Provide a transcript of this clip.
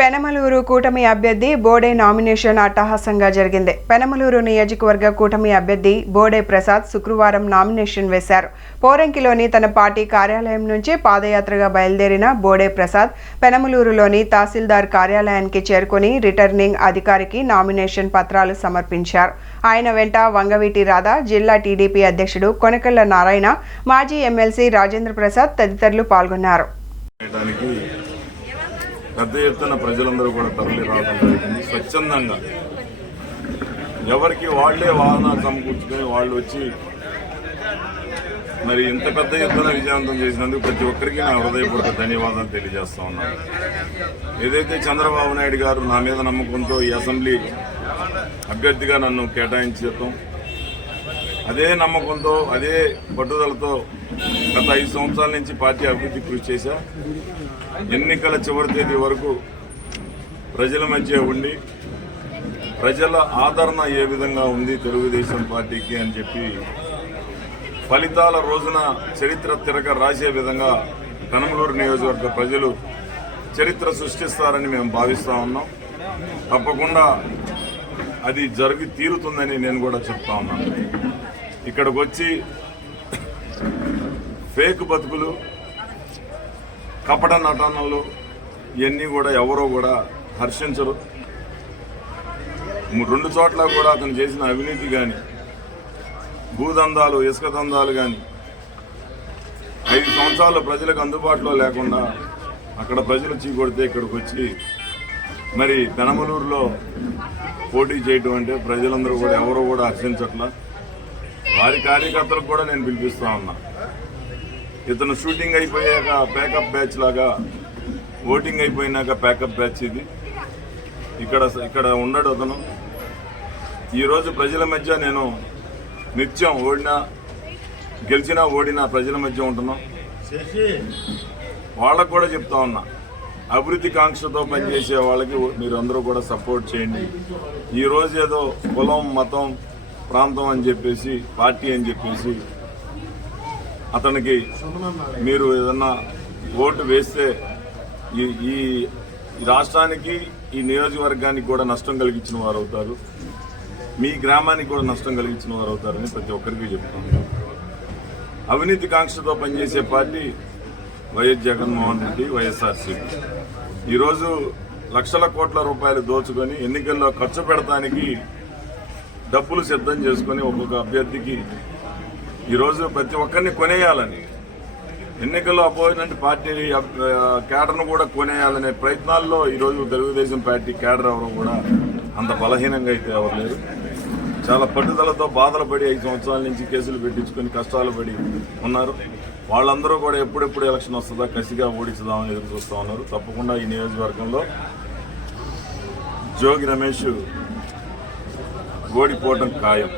పెనమలూరు కూటమి అభ్యర్థి బోడే నామినేషన్ అట్టహాసంగా జరిగింది. పెనమలూరు నియోజకవర్గ కూటమి అభ్యర్థి బోడే ప్రసాద్ శుక్రవారం నామినేషన్ వేశారు. పోరంకిలోని తన పార్టీ కార్యాలయం నుంచి పాదయాత్రగా బయలుదేరిన బోడే ప్రసాద్ పెనమలూరులోని తహసీల్దార్ కార్యాలయానికి చేరుకుని రిటర్నింగ్ అధికారికి నామినేషన్ పత్రాలు సమర్పించారు. ఆయన వెంట వంగవీటి రాధా జిల్లా టీడీపీ అధ్యక్షుడు కొనకళ్ళ నారాయణ మాజీ ఎమ్మెల్సీ రాజేంద్ర ప్రసాద్ తదితరులు పాల్గొన్నారు. పెద్ద ఎత్తున ప్రజలందరూ కూడా తరలి రావడం జరిగింది. స్వచ్ఛందంగా. ఎవరికి వాళ్ళే వాహనాలు సమకూర్చుకొని వాళ్ళు వచ్చి మరి ఇంత పెద్ద ఎత్తున విజయవంతం చేసినందుకు ప్రతి ఒక్కరికి నా హృదయపూర్వక ధన్యవాదాలు తెలియజేస్తా ఉన్నాను. ఏదైతే చంద్రబాబు నాయుడు గారు నా మీద నమ్మకంతో ఈ అసెంబ్లీ అభ్యర్థిగా నన్ను కేటాయించడం అదే నమ్మకంతో అదే పట్టుదలతో గత ఐదు సంవత్సరాల నుంచి పార్టీ అభివృద్ధి కృషి చేశా. ఎన్నికల చివరి తేదీ వరకు ప్రజల మధ్య ఉండి ప్రజల ఆదరణ ఏ విధంగా ఉంది తెలుగుదేశం పార్టీకి అని చెప్పి ఫలితాల రోజున చరిత్ర తిరగ రాసే విధంగా కనమలూరు నియోజకవర్గ ప్రజలు చరిత్ర సృష్టిస్తారని మేము భావిస్తూ ఉన్నాం. తప్పకుండా అది జరిగి తీరుతుందని నేను కూడా చెప్తా ఉన్నాను. ఇక్కడికి వచ్చి ఫేక్ బతుకులు కపట నటనలు ఇవన్నీ కూడా ఎవరో కూడా హర్షించరు. రెండు చోట్ల కూడా అతను చేసిన అవినీతి కానీ భూదందాలు ఇసుక దందాలు కానీ ఐదు సంవత్సరాలు ప్రజలకు అందుబాటులో లేకుండా అక్కడ ప్రజలు చీకొడితే ఇక్కడికి వచ్చి మరి పెనమలూరులో పోటీ చేయటం అంటే ప్రజలందరూ కూడా ఎవరో కూడా హర్షించట్లా. వారి కార్యకర్తలకు కూడా నేను పిలిపిస్తా ఉన్నా. ఇతను షూటింగ్ అయిపోయాక ప్యాకప్ బ్యాచ్ లాగా ఓటింగ్ అయిపోయినాక ప్యాకప్ బ్యాచ్ ఇది. ఇక్కడ ఇక్కడ ఉండడు అతను. ఈరోజు ప్రజల మధ్య నేను నిత్యం ఓడినా గెలిచినా ఓడినా ప్రజల మధ్య ఉంటున్నాం. వాళ్ళకు కూడా చెప్తా ఉన్నా అభివృద్ధి కాంక్షతో పనిచేసే వాళ్ళకి మీరు అందరూ కూడా సపోర్ట్ చేయండి. ఈ రోజు ఏదో కులం మతం ప్రాంతం అని చెప్పేసి పార్టీ అని చెప్పేసి అతనికి మీరు ఏదన్నా ఓటు వేస్తే ఈ ఈ రాష్ట్రానికి ఈ నియోజకవర్గానికి కూడా నష్టం కలిగించిన వారు అవుతారు. మీ గ్రామానికి కూడా నష్టం కలిగించిన వారు అవుతారని ప్రతి ఒక్కరికి చెప్తున్నాను అవినీతి కాంక్షతో పనిచేసే party YS Jaganmohan Reddy YSRCP. ఈరోజు లక్షల కోట్ల రూపాయలు దోచుకొని ఎన్నికల్లో ఖర్చు పెడతానికి డబ్బులు సిద్ధం చేసుకొని ఒక్కొక్క అభ్యర్థికి ఈరోజు ప్రతి ఒక్కరిని కొనేయాలని. ఎన్నికల్లో అపోజిట్ పార్టీ కేడర్ను కూడా కొనేయాలనే ప్రయత్నాల్లో ఈరోజు తెలుగుదేశం పార్టీ కేడర్ అవ్వడం కూడా అంత బలహీనంగా అయితే అవ్వలేదు చాలా పట్టుదలతో బాధలు పడి ఐదు సంవత్సరాల నుంచి కేసులు పెట్టించుకొని కష్టాలు పడి ఉన్నారు. వాళ్ళందరూ కూడా ఎప్పుడెప్పుడు ఎలక్షన్ వస్తుందా కసిగా ఓడించుదామని ఎదురు చూస్తూ ఉన్నారు. తప్పకుండా ఈ నియోజకవర్గంలో జోగి రమేష్ ఓడిపోవటం ఖాయం.